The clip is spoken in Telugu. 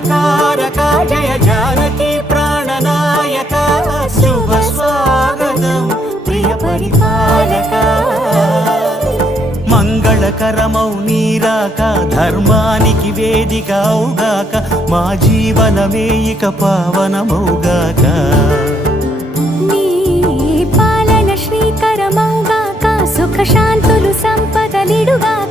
మంగళకారక జయ జానకి ప్రాణనాయక శుభ స్వాగతం ప్రియ పరిపాలక మంగళకరమౌ నీరాక ధర్మానికి వేదిక అవుగాక మా జీవనమే ఇక పావనమౌగాక నీ పాలన శ్రీకరమౌగాక సుఖ శాంతులు సంపదలిడుగా